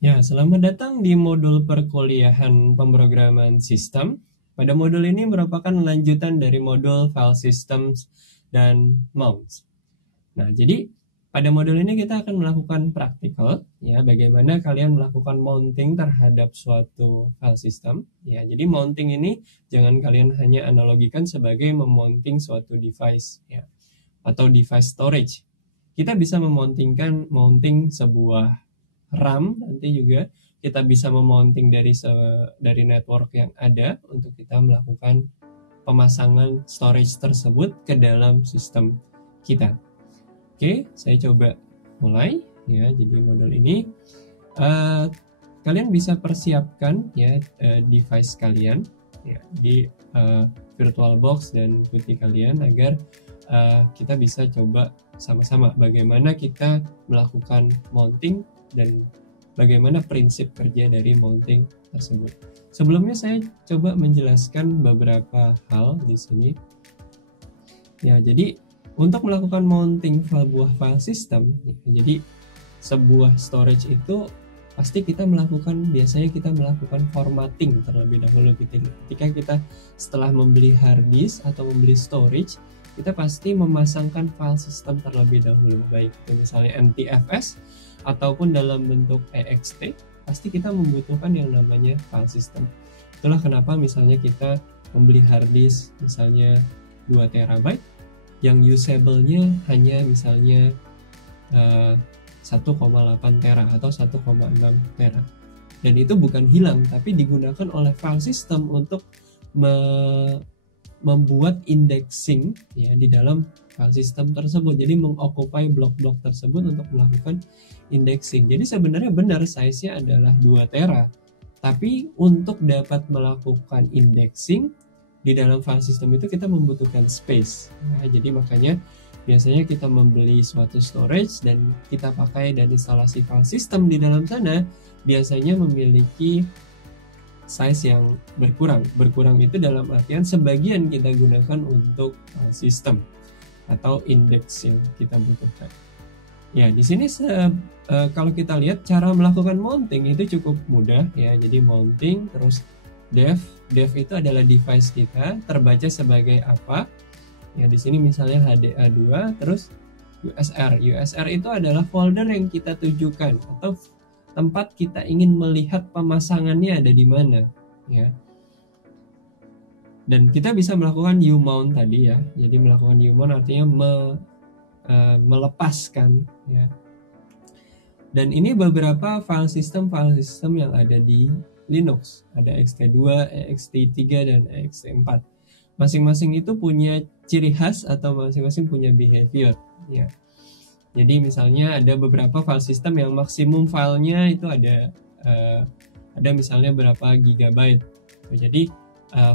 Ya, selamat datang di modul perkuliahan pemrograman sistem. Pada modul ini merupakan lanjutan dari modul file systems dan mounts. Nah, jadi pada modul ini kita akan melakukan praktikal, ya, bagaimana kalian melakukan mounting terhadap suatu file system. Ya, jadi mounting ini jangan kalian hanya analogikan sebagai memounting suatu device, ya, atau device storage. Kita bisa mounting sebuah RAM nanti juga kita bisa memounting dari network yang ada untuk kita melakukan pemasangan storage tersebut ke dalam sistem kita. Oke, saya coba mulai ya. Jadi modul ini kalian bisa persiapkan ya device kalian ya di VirtualBox dan Qt kalian agar kita bisa coba sama-sama bagaimana kita melakukan mounting dan bagaimana prinsip kerja dari mounting tersebut. Sebelumnya saya coba menjelaskan beberapa hal di sini. Ya, jadi untuk melakukan mounting sebuah file system, ya, jadi sebuah storage itu pasti biasanya kita melakukan formatting terlebih dahulu. Ketika kita setelah membeli hard disk atau membeli storage, kita pasti memasangkan file system terlebih dahulu, baik itu misalnya NTFS ataupun dalam bentuk ext, pasti kita membutuhkan yang namanya file system. Itulah kenapa misalnya kita membeli hard disk misalnya 2 TB yang usable-nya hanya misalnya 1,8 tera atau 1,6 tera. Dan itu bukan hilang, tapi digunakan oleh file system untuk membuat indexing ya di dalam file system tersebut. Jadi mengoccupy blok-blok tersebut untuk melakukan indexing. Jadi sebenarnya benar size-nya adalah 2 tera. Tapi untuk dapat melakukan indexing di dalam file system itu kita membutuhkan space. Nah, jadi makanya biasanya kita membeli suatu storage dan kita pakai dan instalasi file system di dalam sana biasanya memiliki size yang berkurang. Berkurang itu dalam artian sebagian kita gunakan untuk file system atau index yang kita butuhkan. Ya, di sini kalau kita lihat cara melakukan mounting itu cukup mudah ya. Jadi mounting terus dev itu adalah device kita, terbaca sebagai apa? Ya, di sini misalnya HDA2 terus USR. USR itu adalah folder yang kita tujukan atau tempat kita ingin melihat pemasangannya ada di mana ya. Dan kita bisa melakukan umount tadi ya. Jadi melakukan umount artinya melepaskan ya. Dan ini beberapa file system yang ada di Linux. Ada ext2, ext3 dan ext4. Masing-masing itu punya ciri khas atau masing-masing punya behavior ya. Jadi misalnya ada beberapa file system yang maksimum filenya itu ada misalnya berapa gigabyte. Jadi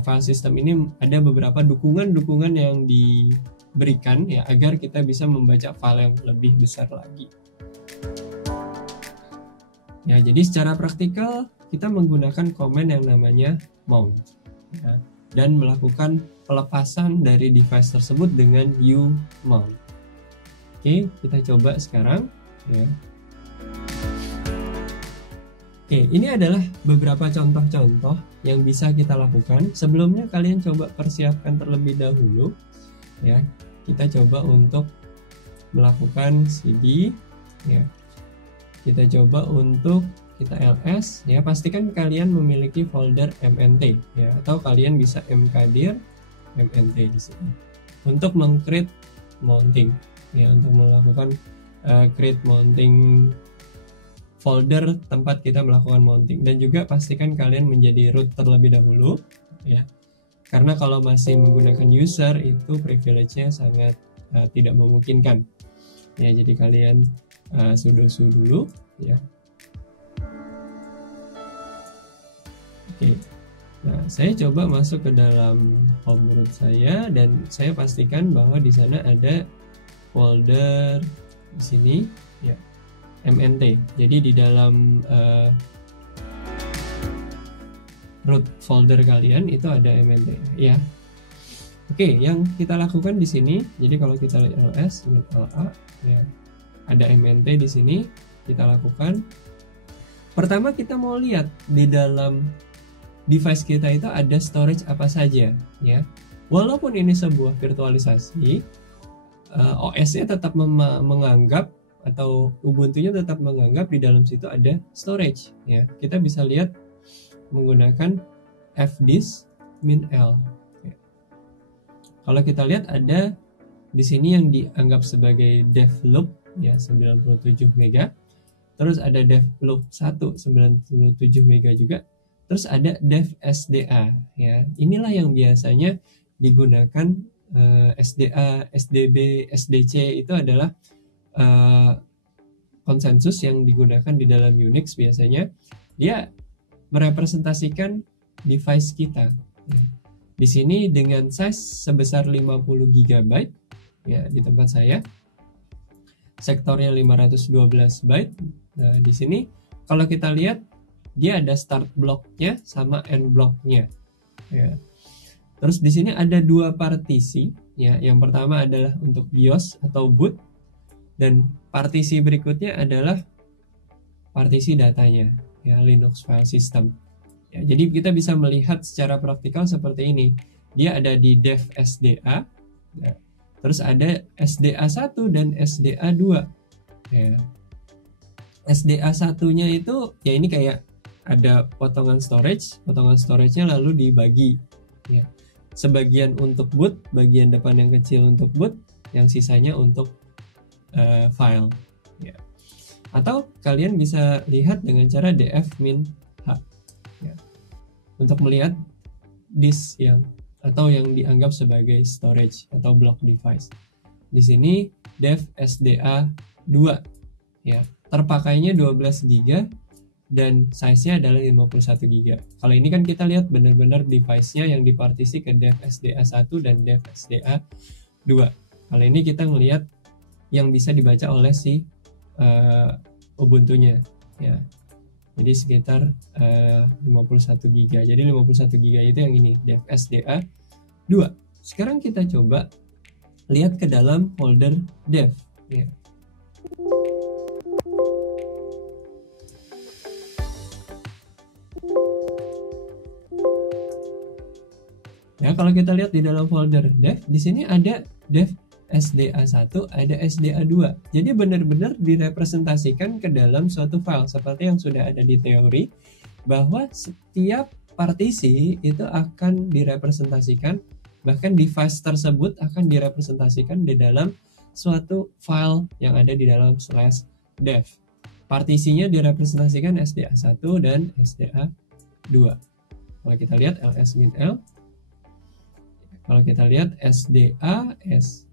file system ini ada beberapa dukungan yang diberikan ya agar kita bisa membaca file yang lebih besar lagi. Ya, jadi secara praktikal kita menggunakan command yang namanya mount ya, dan melakukan pelepasan dari device tersebut dengan umount. Oke, kita coba sekarang ya. Oke, ini adalah beberapa contoh-contoh yang bisa kita lakukan. Sebelumnya kalian coba persiapkan terlebih dahulu ya. Kita coba untuk melakukan cd ya. Kita coba untuk kita ls ya. Pastikan kalian memiliki folder mnt ya, atau kalian bisa mkdir mnt di sini untuk meng-create mounting ya, untuk melakukan create mounting folder tempat kita melakukan mounting. Dan juga pastikan kalian menjadi root terlebih dahulu ya, karena kalau masih menggunakan user itu privilege-nya sangat tidak memungkinkan ya. Jadi kalian sudo dulu ya. Oke. Nah, saya coba masuk ke dalam home root saya dan saya pastikan bahwa di sana ada folder di sini ya, mnt. Jadi di dalam root folder kalian itu ada mnt ya. Oke, yang kita lakukan di sini, jadi kalau kita lihat ls la ya, ada mnt di sini, kita lakukan Pertama kita mau lihat di dalam device kita itu ada storage apa saja ya. Walaupun ini sebuah virtualisasi, OS-nya tetap menganggap atau Ubuntu-nya tetap menganggap di dalam situ ada storage ya. Kita bisa lihat menggunakan fdisk -l. Ya. Kalau kita lihat ada di sini yang dianggap sebagai devloop ya 97 MB. Terus ada devloop 1 97 MB juga. Terus ada devsda ya. Inilah yang biasanya digunakan SDA, SDB, SDC itu adalah konsensus yang digunakan di dalam Unix biasanya. Dia merepresentasikan device kita. Ya. Di sini dengan size sebesar 50 GB ya di tempat saya. Sektornya 512 byte. Nah, di sini kalau kita lihat dia ada start blocknya sama end blocknya. Ya. Terus di sini ada dua partisi, ya. Yang pertama adalah untuk BIOS atau boot, dan partisi berikutnya adalah partisi datanya, ya, Linux file system. Ya, jadi kita bisa melihat secara praktikal seperti ini. Dia ada di devsda, ya. Terus ada SDA1 dan SDA2. Ya. SDA1-nya itu ya ini kayak ada potongan storage-nya lalu dibagi. Ya. Sebagian untuk boot, bagian depan yang kecil untuk boot, yang sisanya untuk file. Ya. Atau kalian bisa lihat dengan cara df-h. Ya. Untuk melihat disk atau yang dianggap sebagai storage atau block device. Di sini devsda2 ya. Terpakainya 12 GB dan size-nya adalah 51 GB. Kalau ini kan kita lihat benar-benar device-nya yang dipartisi ke devsda1 dan devsda2. Kalau ini kita ngelihat yang bisa dibaca oleh si Ubuntu-nya ya. Jadi sekitar 51 GB. Jadi 51 GB itu yang ini, devsda2. Sekarang kita coba lihat ke dalam folder dev ya. Ya, kalau kita lihat di dalam folder dev, di sini ada dev SDA1, ada SDA2. Jadi benar-benar direpresentasikan ke dalam suatu file seperti yang sudah ada di teori, bahwa setiap partisi itu akan direpresentasikan, bahkan device tersebut akan direpresentasikan di dalam suatu file yang ada di dalam /dev. Partisinya direpresentasikan SDA1 dan SDA2. Kalau kita lihat ls-l, kalau kita lihat SDA-S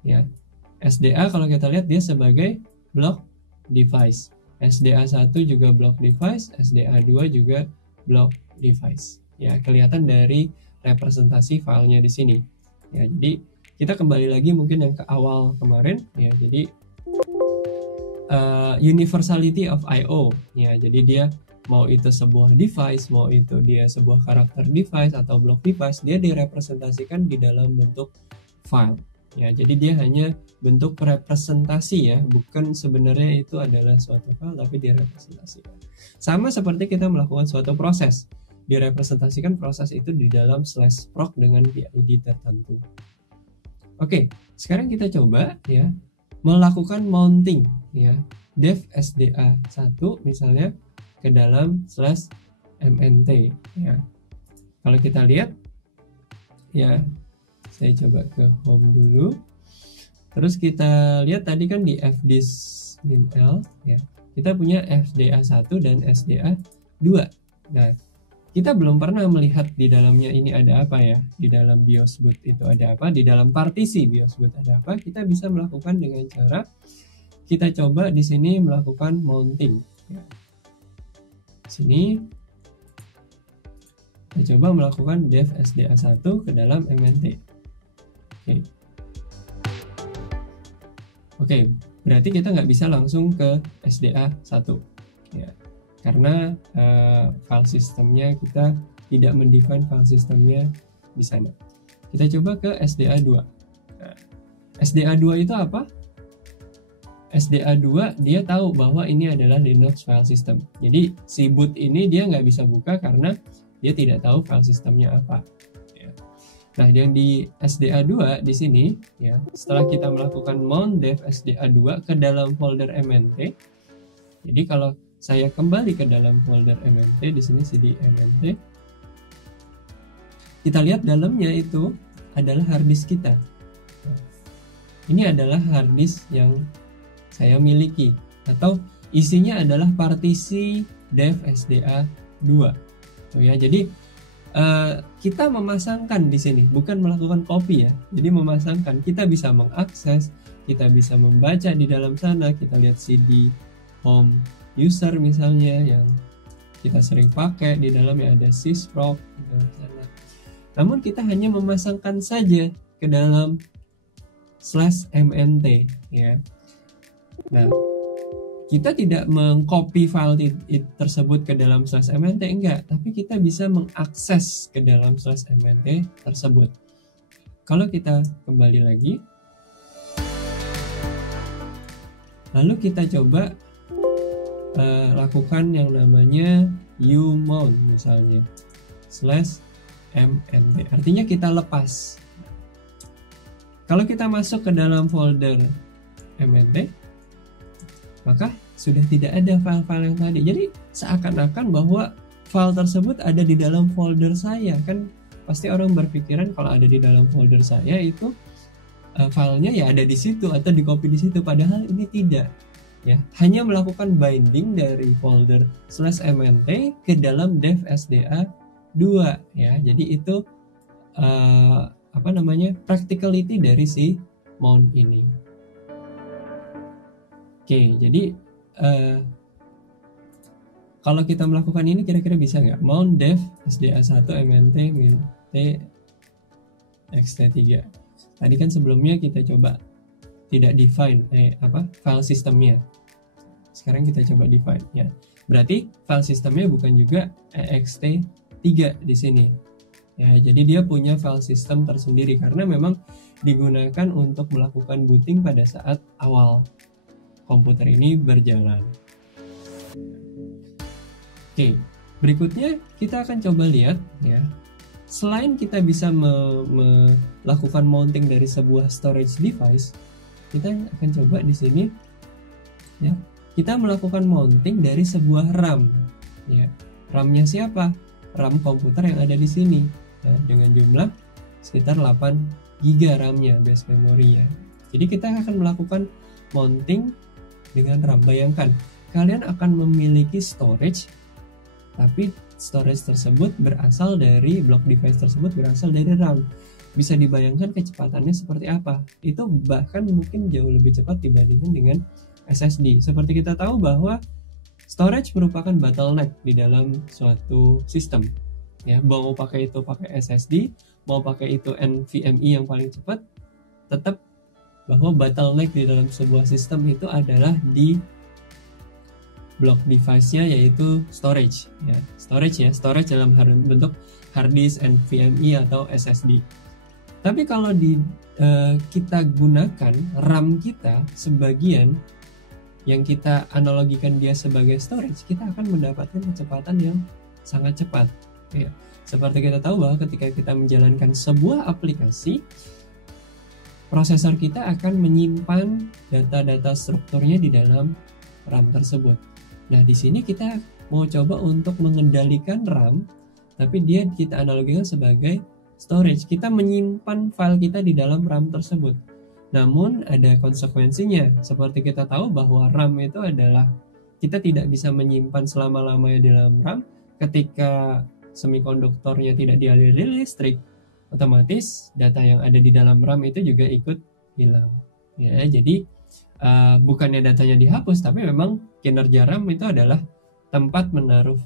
ya. SDA kalau kita lihat dia sebagai block device. SDA1 juga block device, SDA2 juga block device. Ya, kelihatan dari representasi filenya di sini. Ya, jadi kita kembali lagi mungkin yang ke awal kemarin ya. Jadi universality of I/O ya. Jadi dia mau itu sebuah device, mau itu dia sebuah karakter device atau block device, dia direpresentasikan di dalam bentuk file. Ya, jadi dia hanya bentuk representasi ya, bukan sebenarnya itu adalah suatu file tapi direpresentasikan. Sama seperti kita melakukan suatu proses, direpresentasikan proses itu di dalam /proc dengan PID tertentu. Oke, sekarang kita coba ya melakukan mounting ya, devsda1 misalnya ke dalam /mnt ya. Kalau kita lihat ya, saya coba ke home dulu. Terus kita lihat tadi kan di fdisk -l ya. Kita punya SDA1 dan SDA2. Nah, kita belum pernah melihat di dalamnya ini ada apa ya. Di dalam BIOS boot itu ada apa, di dalam partisi BIOS boot ada apa. Kita bisa melakukan dengan cara kita coba di sini melakukan mounting ya. Sini kita coba melakukan devsda1 ke dalam mnt. Oke, berarti kita nggak bisa langsung ke SDA1 ya, karena file sistemnya kita tidak mendefine file sistemnya di sana. Kita coba ke SDA2. Nah, SDA2 itu apa? SDA2 dia tahu bahwa ini adalah Linux file system. Jadi si boot ini dia nggak bisa buka karena dia tidak tahu file sistemnya apa. Ya. Nah, yang di SDA2 di sini, ya, setelah kita melakukan mount dev SDA2 ke dalam folder MNT. Jadi kalau saya kembali ke dalam folder MNT, di sini cd MNT, kita lihat dalamnya itu adalah harddisk kita. Ini adalah harddisk yang saya miliki, atau isinya adalah partisi dev SDA2. Ya, jadi kita memasangkan di sini, bukan melakukan copy ya. Jadi memasangkan, kita bisa mengakses, kita bisa membaca di dalam sana. Kita lihat cd home user misalnya yang kita sering pakai, di dalamnya ada sysproc di dalam sana. Namun kita hanya memasangkan saja ke dalam /mnt ya. Nah, kita tidak mengcopy file tersebut ke dalam /mnt, enggak, tapi kita bisa mengakses ke dalam /mnt tersebut. Kalau kita kembali lagi, lalu kita coba lakukan yang namanya umount misalnya /mnt, artinya kita lepas. Kalau kita masuk ke dalam folder mnt, maka sudah tidak ada file-file yang tadi. Jadi seakan-akan bahwa file tersebut ada di dalam folder saya. Kan pasti orang berpikiran kalau ada di dalam folder saya itu filenya ya ada di situ atau di copy di situ. Padahal ini tidak. Ya, hanya melakukan binding dari folder /mnt ke dalam dev SDA2 ya. Jadi itu practicality dari si mount ini. Oke, jadi kalau kita melakukan ini kira-kira bisa nggak? Mount dev SDA1 mnt min t xt3. Tadi kan sebelumnya kita coba tidak define file sistemnya. Sekarang kita coba define ya. Berarti file sistemnya bukan juga ext3 di sini. Ya, jadi dia punya file system tersendiri karena memang digunakan untuk melakukan booting pada saat awal komputer ini berjalan. Oke, berikutnya kita akan coba lihat ya. Selain kita bisa melakukan mounting dari sebuah storage device, kita akan coba di sini ya. Kita melakukan mounting dari sebuah RAM ya. RAM-nya siapa? RAM komputer yang ada di sini. Nah, dengan jumlah sekitar 8 GB RAM-nya, base memory-nya. Jadi kita akan melakukan mounting dengan RAM. Bayangkan, kalian akan memiliki storage, tapi storage tersebut berasal dari block device tersebut berasal dari RAM. Bisa dibayangkan kecepatannya seperti apa? Itu bahkan mungkin jauh lebih cepat dibandingkan dengan SSD. Seperti kita tahu bahwa storage merupakan bottleneck di dalam suatu sistem. Ya, mau pakai SSD, mau pakai itu NVMe yang paling cepat, tetap bahwa bottleneck di dalam sebuah sistem itu adalah di block device-nya, yaitu storage ya. Storage dalam bentuk hard disk, NVMe atau SSD. Tapi kalau kita gunakan RAM kita sebagian yang kita analogikan dia sebagai storage, kita akan mendapatkan kecepatan yang sangat cepat. Ya, seperti kita tahu bahwa ketika kita menjalankan sebuah aplikasi, prosesor kita akan menyimpan data-data strukturnya di dalam RAM tersebut. Nah, di sini kita mau coba untuk mengendalikan RAM, tapi dia kita analogikan sebagai storage. Kita menyimpan file kita di dalam RAM tersebut. Namun ada konsekuensinya. Seperti kita tahu bahwa RAM itu adalah, kita tidak bisa menyimpan selama-lamanya di dalam RAM. Ketika semikonduktornya tidak dialiri listrik, otomatis data yang ada di dalam RAM itu juga ikut hilang. Ya, jadi bukannya datanya dihapus, tapi memang kinerja RAM itu adalah tempat menaruh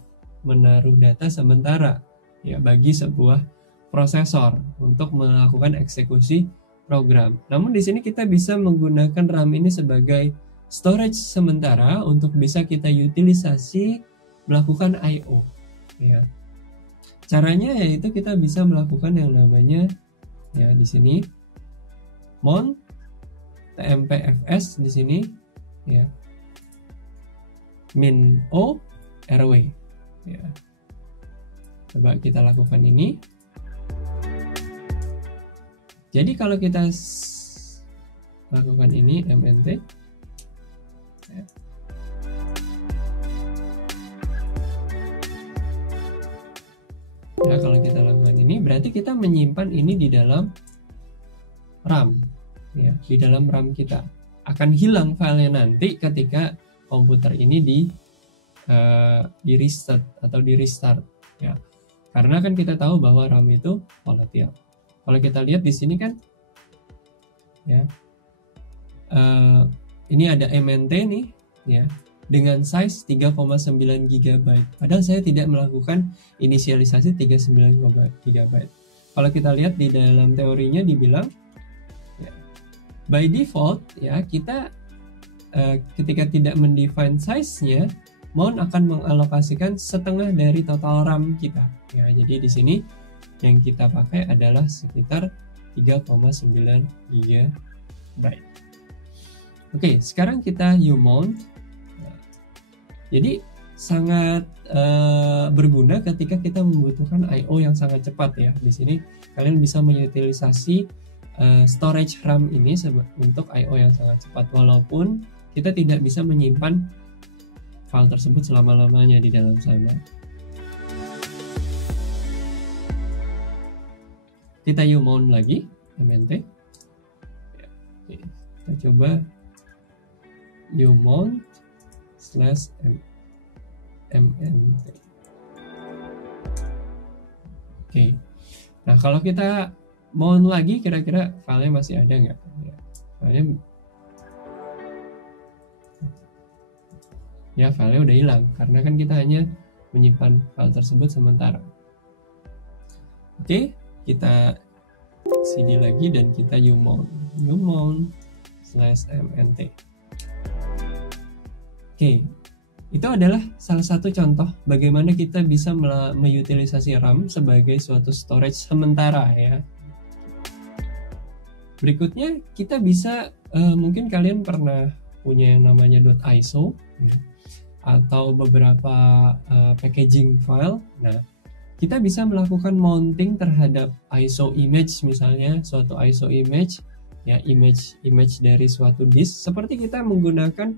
data sementara ya bagi sebuah prosesor untuk melakukan eksekusi program. Namun di sini kita bisa menggunakan RAM ini sebagai storage sementara untuk bisa kita utilisasi melakukan I/O. Ya. Caranya yaitu kita bisa melakukan yang namanya ya di sini mount tmpfs di sini ya, min O RW ya. Coba kita lakukan ini. Jadi kalau kita lakukan ini MNT ya. Nah, kalau kita lakukan ini berarti kita menyimpan ini di dalam RAM ya, di dalam RAM kita. Akan hilang filenya nanti ketika komputer ini di reset atau di restart ya. Karena kan kita tahu bahwa RAM itu volatile. Kalau kita lihat di sini kan ya, ini ada MNT nih ya, dengan size 3,9 GB. Padahal saya tidak melakukan inisialisasi 39 GB. Kalau kita lihat di dalam teorinya dibilang ya, by default ya, kita ketika tidak mendefine size-nya, mount akan mengalokasikan setengah dari total RAM kita. Ya, jadi di sini yang kita pakai adalah sekitar 3,9 GB. Oke, sekarang kita umount. Jadi sangat berguna ketika kita membutuhkan I/O yang sangat cepat ya. Di sini kalian bisa mengutilisasi storage RAM ini untuk I/O yang sangat cepat, walaupun kita tidak bisa menyimpan file tersebut selama-lamanya di dalam sana. Kita umount lagi MNT. Oke, kita coba umount /MNT. Oke. Nah, kalau kita mount lagi, kira-kira filenya masih ada nggak? Filenya udah hilang karena kan kita hanya menyimpan file tersebut sementara. Oke, kita CD lagi dan kita umount /MNT. Oke, itu adalah salah satu contoh bagaimana kita bisa mengutilisasi RAM sebagai suatu storage sementara ya. Berikutnya kita bisa, mungkin kalian pernah punya yang namanya .iso ya, atau beberapa packaging file. Nah, kita bisa melakukan mounting terhadap ISO image, misalnya suatu ISO image ya, image dari suatu disk, seperti kita menggunakan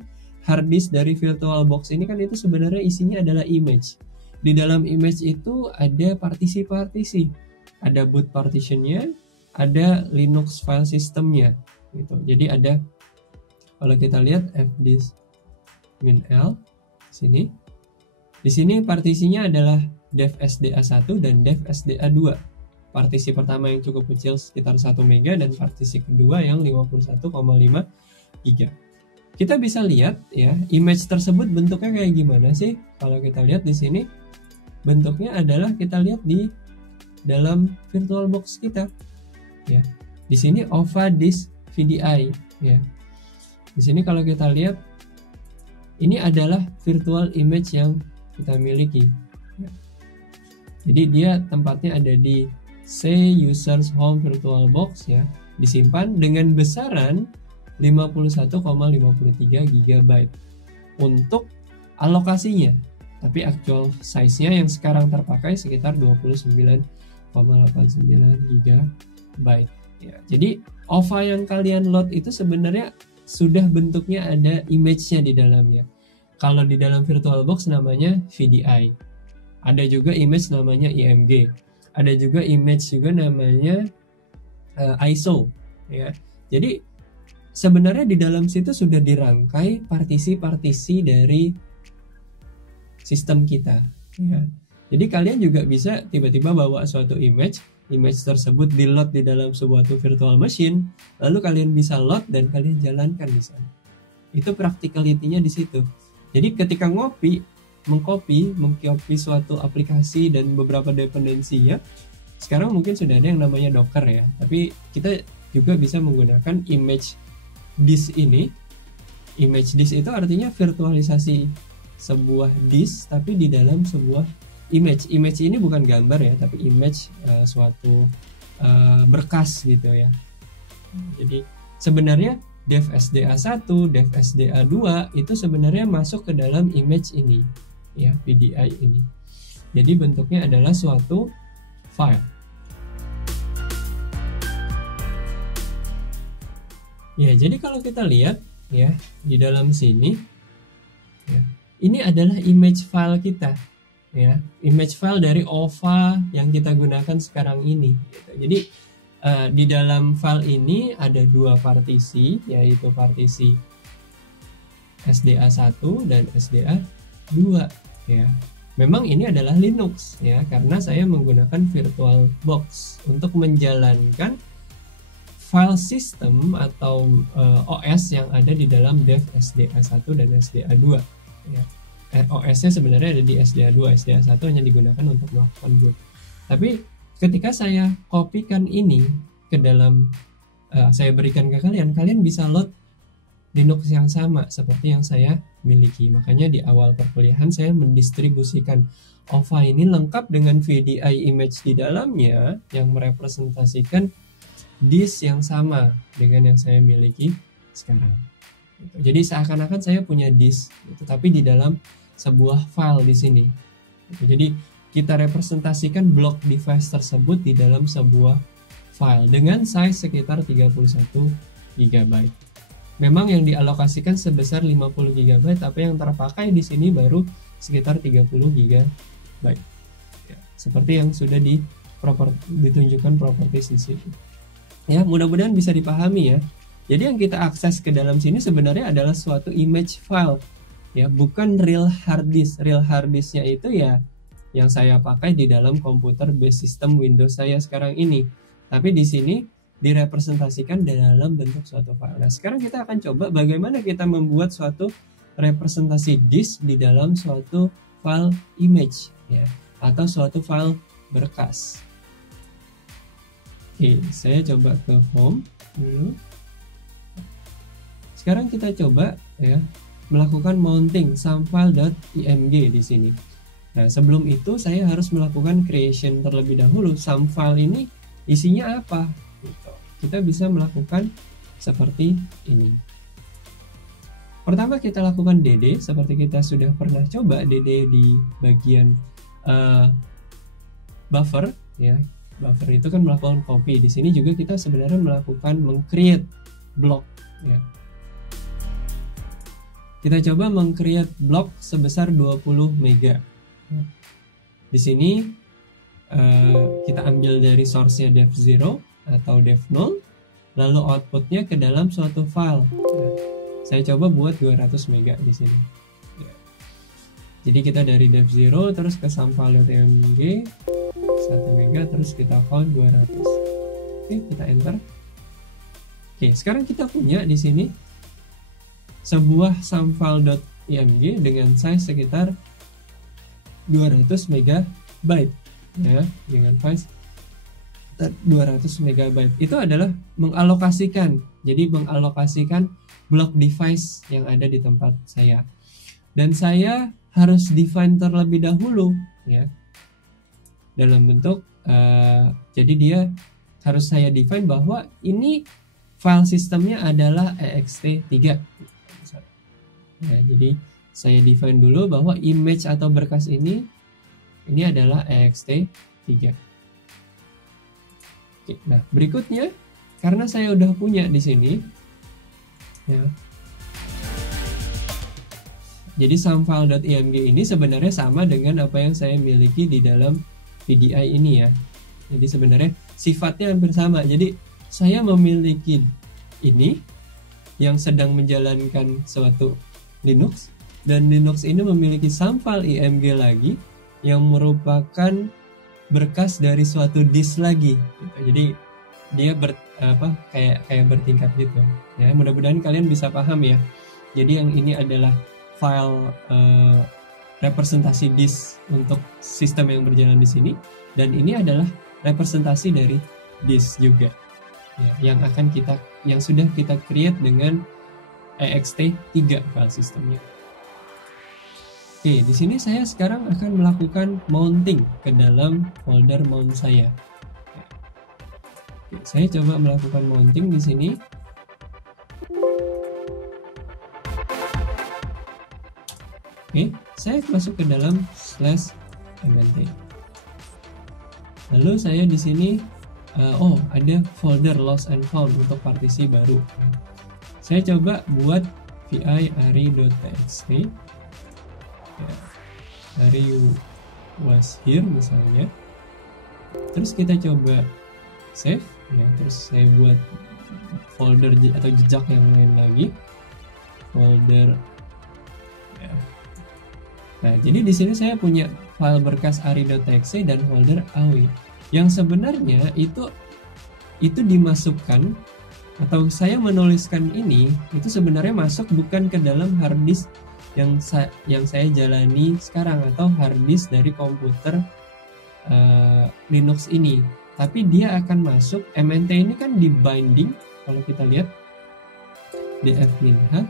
hard disk dari VirtualBox ini kan, itu sebenarnya isinya adalah image. Di dalam image itu ada partisi-partisi, ada boot partitionnya, ada Linux file systemnya gitu. Jadi ada, kalau kita lihat fdisk -l sini, di sini partisinya adalah dev SDA1 dan dev SDA2. Partisi pertama yang cukup kecil sekitar 1 MB dan partisi kedua yang 51,5 GB. Kita bisa lihat ya, image tersebut bentuknya kayak gimana sih? Kalau kita lihat di sini, bentuknya adalah kita lihat di dalam VirtualBox kita. Ya, di sini OVA disk VDI. Ya, di sini kalau kita lihat, ini adalah virtual image yang kita miliki. Ya. Jadi dia tempatnya ada di C users home VirtualBox ya, disimpan dengan besaran 51,53 GB untuk alokasinya, tapi actual size-nya yang sekarang terpakai sekitar 29,89 GB ya. Jadi OVA yang kalian load itu sebenarnya sudah bentuknya ada image-nya di dalamnya. Kalau di dalam VirtualBox namanya VDI, ada juga image namanya IMG, ada juga image juga namanya ISO ya. Jadi sebenarnya di dalam situ sudah dirangkai partisi-partisi dari sistem kita ya. Jadi kalian juga bisa tiba-tiba bawa suatu image tersebut di load di dalam sebuah virtual machine, lalu kalian bisa load dan kalian jalankan di sana. Itu practicality-nya di situ. Jadi ketika mengcopy suatu aplikasi dan beberapa dependensinya, sekarang mungkin sudah ada yang namanya Docker ya, tapi kita juga bisa menggunakan image disk ini. Image disk itu artinya virtualisasi sebuah disk tapi di dalam sebuah image. Image ini bukan gambar ya, tapi image suatu berkas gitu ya. Jadi sebenarnya dev SDA1, dev SDA2 itu sebenarnya masuk ke dalam image ini, ya, PDI ini. Jadi bentuknya adalah suatu file. Ya, jadi kalau kita lihat ya di dalam sini, ya, ini adalah image file kita, ya, image file dari OVA yang kita gunakan sekarang ini. Gitu. Jadi di dalam file ini ada dua partisi, yaitu partisi SDA1 dan SDA2, ya. Memang ini adalah Linux, ya, karena saya menggunakan VirtualBox untuk menjalankan file system atau OS yang ada di dalam dev SDA1 dan SDA2, ya. OS-nya sebenarnya ada di SDA2, SDA1 hanya digunakan untuk melakukan boot. Tapi ketika saya kopikan ini ke dalam, saya berikan ke kalian, kalian bisa load Linux yang sama seperti yang saya miliki. Makanya di awal perkuliahan saya mendistribusikan OVA ini lengkap dengan VDI image di dalamnya yang merepresentasikan disk yang sama dengan yang saya miliki sekarang. Jadi seakan-akan saya punya disk, tapi di dalam sebuah file di sini. Jadi kita representasikan blok device tersebut di dalam sebuah file dengan size sekitar 31 GB. Memang yang dialokasikan sebesar 50 GB, tapi yang terpakai di sini baru sekitar 30 GB. Ya, seperti yang sudah ditunjukkan properties di sini. Ya, mudah-mudahan bisa dipahami ya. Jadi yang kita akses ke dalam sini sebenarnya adalah suatu image file, ya, bukan real hard disk. Real hard disknya itu ya yang saya pakai di dalam komputer base system Windows saya sekarang ini. Tapi di sini direpresentasikan dalam bentuk suatu file. Nah, sekarang kita akan coba bagaimana kita membuat suatu representasi disk di dalam suatu file image, ya, atau suatu file berkas. Oke, saya coba ke home dulu. Sekarang kita coba ya melakukan mounting samfile.img di sini. Nah, sebelum itu saya harus melakukan creation terlebih dahulu. Samfile ini isinya apa? Gitu. Kita bisa melakukan seperti ini. Pertama kita lakukan dd seperti kita sudah pernah coba, dd di bagian buffer, ya. Buffer itu kan melakukan copy. Di sini juga kita sebenarnya melakukan meng-create block, ya. Kita coba meng-create block sebesar 20 mega. Di sini kita ambil dari source-nya dev0 atau dev0, lalu outputnya ke dalam suatu file. Saya coba buat 200 mega di sini. Jadi kita dari dev0 terus ke samfile.img 1 mega, terus kita found 200. Oke, kita enter. Oke, sekarang kita punya di sini sebuah samfile.img dengan size sekitar 200 MB, ya, dengan size 200 MB. Itu adalah mengalokasikan. Jadi mengalokasikan blok device yang ada di tempat saya. Dan saya harus define terlebih dahulu, ya. Dalam bentuk jadi dia harus saya define bahwa ini file sistemnya adalah ext3. Ya, jadi saya define dulu bahwa image atau berkas ini adalah ext3. Oke, nah berikutnya karena saya udah punya di sini, ya. Jadi samfile.img ini sebenarnya sama dengan apa yang saya miliki di dalam VDI ini, ya. Jadi sebenarnya sifatnya hampir sama. Jadi saya memiliki ini yang sedang menjalankan suatu Linux, dan Linux ini memiliki samfile.img lagi yang merupakan berkas dari suatu disk lagi, gitu. Jadi dia kayak bertingkat gitu, ya. Mudah-mudahan kalian bisa paham, ya. Jadi yang ini adalah file representasi disk untuk sistem yang berjalan di sini, dan ini adalah representasi dari disk juga, ya, yang sudah kita create dengan ext3 file sistemnya. Oke, di sini saya sekarang akan melakukan mounting ke dalam folder mount saya. Oke, saya coba melakukan mounting di sini. Oke, saya masuk ke dalam /mnt. Lalu saya di sini ada folder lost and found untuk partisi baru. Saya coba buat vi ari.txt. Ya, Ari was here misalnya. Terus kita coba save, ya. Terus saya buat folder atau jejak yang lain lagi, folder. Ya. Nah, jadi di sini saya punya file berkas ari.txt dan folder aw. Yang sebenarnya itu dimasukkan, atau saya menuliskan ini itu sebenarnya masuk bukan ke dalam hard disk yang saya jalani sekarang, atau hard disk dari komputer Linux ini, tapi dia akan masuk. MNT ini kan di binding, kalau kita lihat df-h,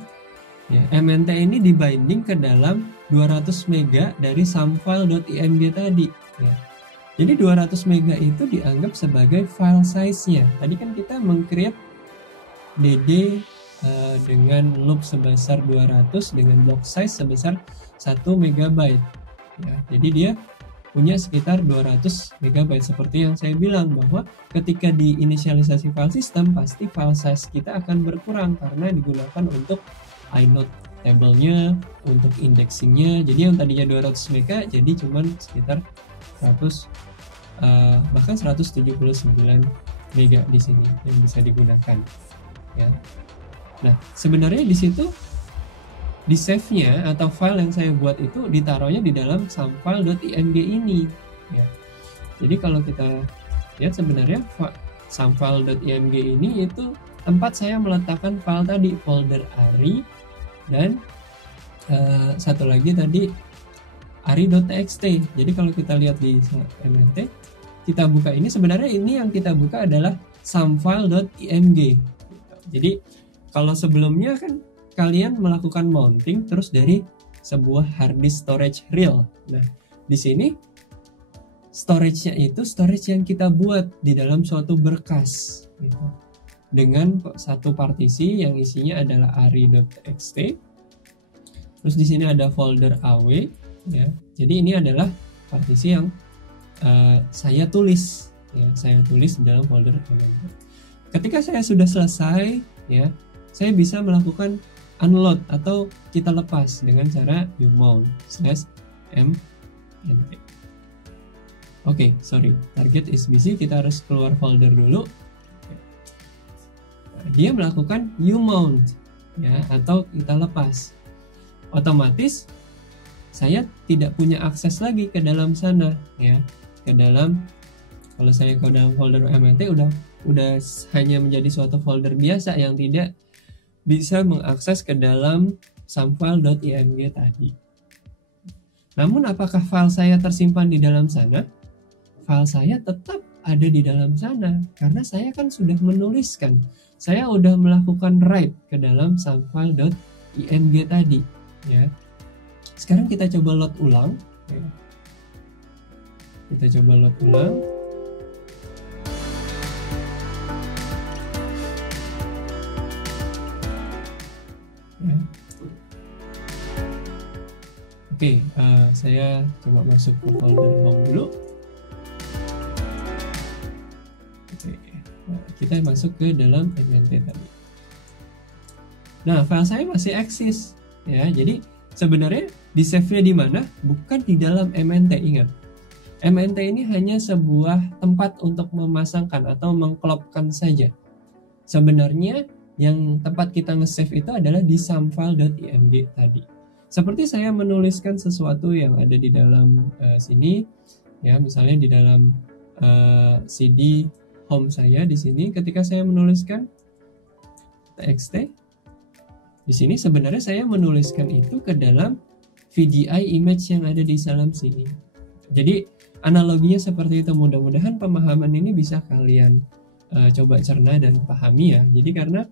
ya, MNT ini di binding ke dalam 200 mega dari samfile.img tadi, ya. Jadi 200 mega itu dianggap sebagai file size-nya. Tadi kan kita meng-create dd dengan loop sebesar 200 dengan block size sebesar 1 megabyte. Ya, jadi dia punya sekitar 200 megabyte. Seperti yang saya bilang bahwa ketika diinisialisasi file system, pasti file size kita akan berkurang karena digunakan untuk inode table-nya, untuk indexing-nya. Jadi yang tadinya 200 mega jadi cuman sekitar 100 bahkan 179 mega di sini yang bisa digunakan, ya. Nah, sebenarnya di situ di save-nya atau file yang saya buat itu ditaruhnya di dalam samfile.img ini, ya. Jadi kalau kita lihat sebenarnya samfile.img ini itu tempat saya meletakkan file tadi, folder ari, dan satu lagi tadi ari.txt. Jadi kalau kita lihat di mnt, kita buka ini, sebenarnya ini yang kita buka adalah samfile.img. Jadi kalau sebelumnya kan kalian melakukan mounting terus dari sebuah hard disk storage real. Nah, di sini storage-nya itu storage yang kita buat di dalam suatu berkas, gitu. Dengan satu partisi yang isinya adalah ari.txt. Terus di sini ada folder aw, ya. Jadi ini adalah partisi yang saya tulis, ya. Saya tulis di dalam folder mnt. Ketika saya sudah selesai, ya, saya bisa melakukan unload atau kita lepas dengan cara umount /mnt. Oke, sorry, target is busy. Kita harus keluar folder dulu. Dia melakukan umount, ya, atau kita lepas. Otomatis saya tidak punya akses lagi ke dalam sana, ya. Ke dalam, kalau saya ke dalam folder mnt udah hanya menjadi suatu folder biasa yang tidak bisa mengakses ke dalam samfile.img tadi. Namun apakah file saya tersimpan di dalam sana? File saya tetap ada di dalam sana karena saya kan sudah menuliskan. Saya udah melakukan write ke dalam samfile.img tadi, ya. Sekarang kita coba load ulang, ya. Kita coba load ulang. Ya. Oke, saya coba masuk ke folder home dulu. Oke, nah, kita masuk ke dalam mnt tadi. Nah, file saya masih eksis, ya. Jadi sebenarnya di save-nya di mana? Bukan di dalam mnt, ingat. MNT ini hanya sebuah tempat untuk memasangkan atau mengklopkan saja. Sebenarnya yang tempat kita nge-save itu adalah di samfile.img tadi. Seperti saya menuliskan sesuatu yang ada di dalam sini, ya, misalnya di dalam CD home saya di sini. Ketika saya menuliskan txt, di sini sebenarnya saya menuliskan itu ke dalam VGI image yang ada di dalam sini. Jadi analoginya seperti itu. Mudah-mudahan pemahaman ini bisa kalian coba cerna dan pahami, ya. Jadi karena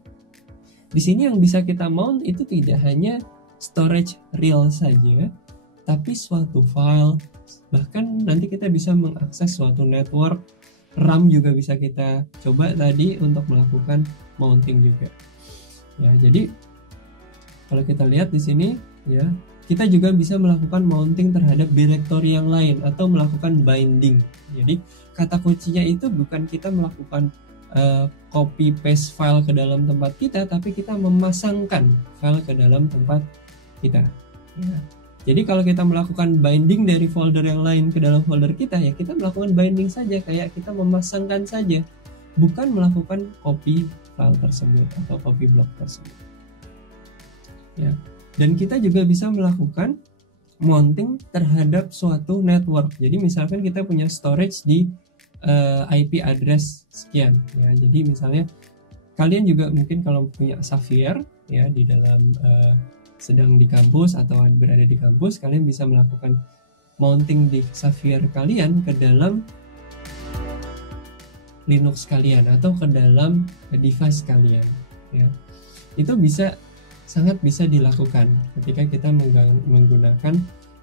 di sini yang bisa kita mount itu tidak hanya storage real saja, tapi suatu file, bahkan nanti kita bisa mengakses suatu network, RAM juga bisa kita coba tadi untuk melakukan mounting juga. Ya, jadi kalau kita lihat di sini, ya, kita juga bisa melakukan mounting terhadap directory yang lain atau melakukan binding. Jadi kata kuncinya itu bukan kita melakukan copy paste file ke dalam tempat kita, tapi kita memasangkan file ke dalam tempat kita. Ya. Jadi kalau kita melakukan binding dari folder yang lain ke dalam folder kita, ya kita melakukan binding saja, kayak kita memasangkan saja, bukan melakukan copy file tersebut atau copy block tersebut. Ya. Dan kita juga bisa melakukan mounting terhadap suatu network. Jadi misalkan kita punya storage di IP address sekian, ya. Jadi misalnya kalian juga mungkin kalau punya Xavier, ya, di dalam sedang di kampus atau berada di kampus, kalian bisa melakukan mounting di Xavier kalian ke dalam Linux kalian atau ke dalam device kalian, ya. Itu sangat bisa dilakukan ketika kita menggunakan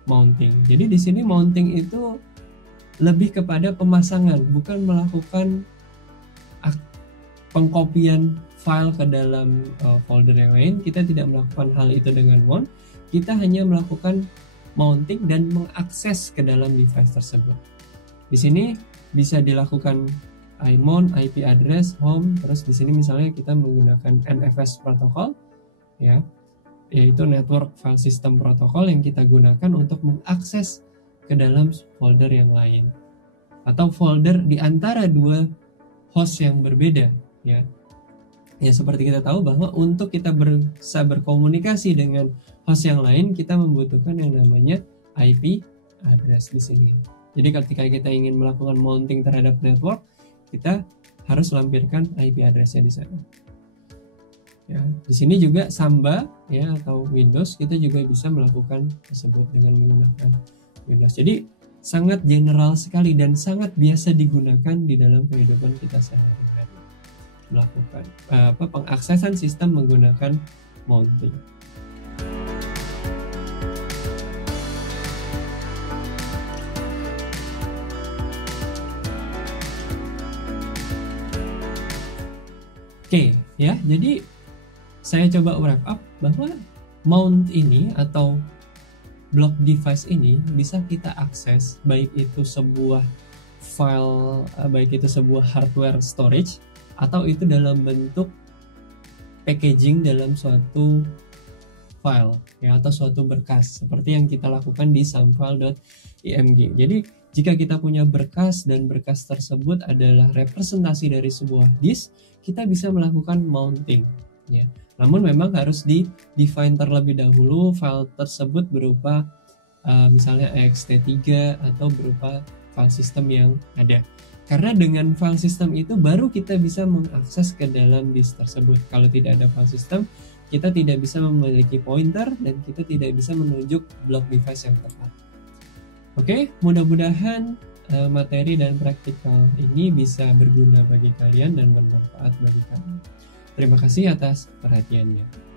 mounting. Jadi di sini mounting itu lebih kepada pemasangan, bukan melakukan pengkopian file ke dalam folder yang lain. Kita tidak melakukan hal itu dengan mount. Kita hanya melakukan mounting dan mengakses ke dalam device tersebut. Di sini bisa dilakukan imount, IP address, home. Terus di sini misalnya kita menggunakan NFS protokol, ya, yaitu Network File System Protocol, yang kita gunakan untuk mengakses ke dalam folder yang lain atau folder di antara dua host yang berbeda, ya. Ya, seperti kita tahu bahwa untuk kita bisa berkomunikasi dengan host yang lain, kita membutuhkan yang namanya IP address di sini. Jadi ketika kita ingin melakukan mounting terhadap network, kita harus lampirkan IP address-nya di sana. Ya, di sini juga Samba, ya, atau Windows, kita juga bisa melakukan tersebut dengan menggunakan Windows. Jadi sangat general sekali dan sangat biasa digunakan di dalam kehidupan kita sehari-hari, melakukan pengaksesan sistem menggunakan mounting. Oke, ya, jadi saya coba wrap up bahwa mount ini atau block device ini bisa kita akses, baik itu sebuah file, baik itu sebuah hardware storage, atau itu dalam bentuk packaging dalam suatu file, ya, atau suatu berkas seperti yang kita lakukan di samfile.img. Jadi jika kita punya berkas dan berkas tersebut adalah representasi dari sebuah disk, kita bisa melakukan mounting, ya. Namun memang harus di-define terlebih dahulu file tersebut berupa misalnya ext3 atau berupa file system yang ada. Karena dengan file system itu baru kita bisa mengakses ke dalam disk tersebut. Kalau tidak ada file system, kita tidak bisa memiliki pointer dan kita tidak bisa menunjuk block device yang tepat. Oke, mudah-mudahan materi dan praktikal ini bisa berguna bagi kalian dan bermanfaat bagi kalian. Terima kasih atas perhatiannya.